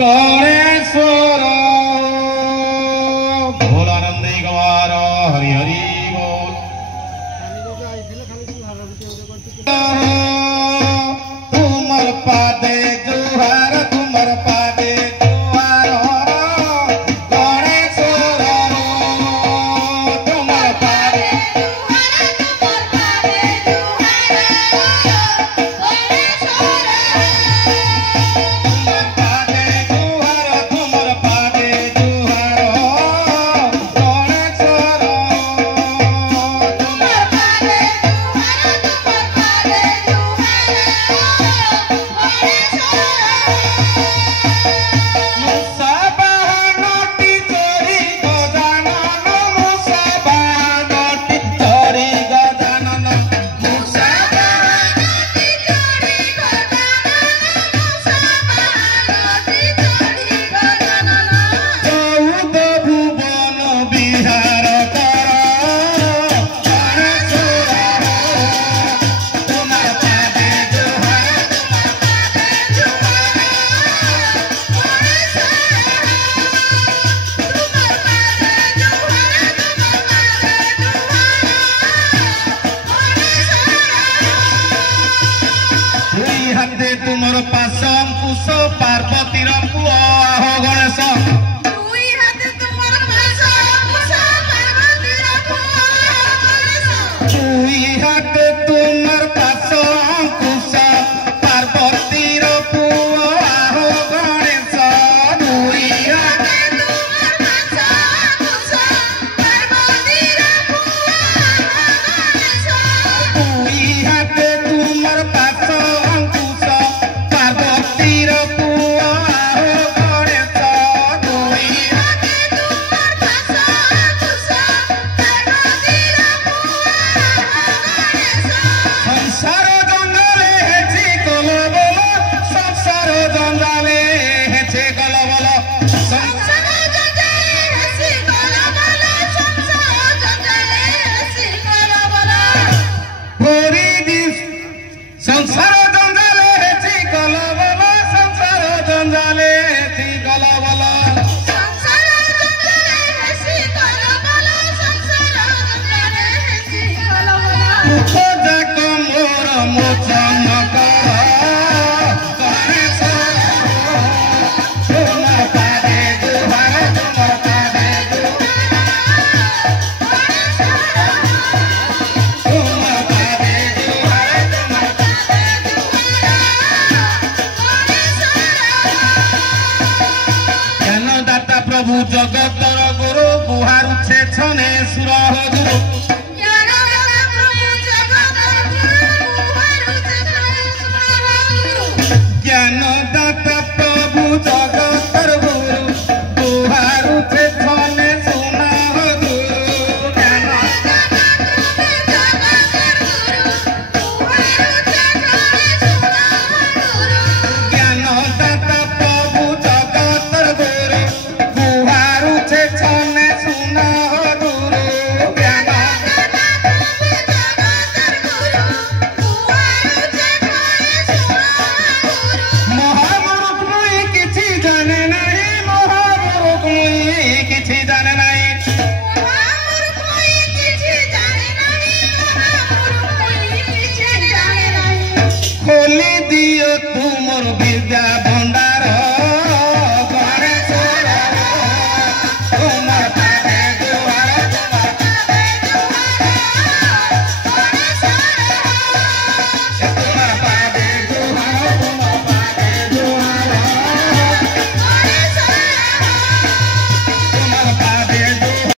गणेश्वर भोलानंदी गवार हरि हरि बोल तुमर पादे जुहार तुमर पादे जुहार गणेश्वर तुमर पादे तुमर पास अंकुश पार्वती पुआ हो गणेश दुई हाथ तुमर पास अंकुश पार्वती पुआ हो गणेश दुई हाथ दुई हाथ तुमर पास संसार जंजाले हेची कलबल संसार जंजाले हेची कलबल संसार जंजाले हेची कलबल संसार जंजाले हेची कलबल दुख जाक मोर मोचन कर गणेश तुमर पादे जुहार तुमर पादे प्रभु जगतर गुरु बुहारुछे छने सुर गुरु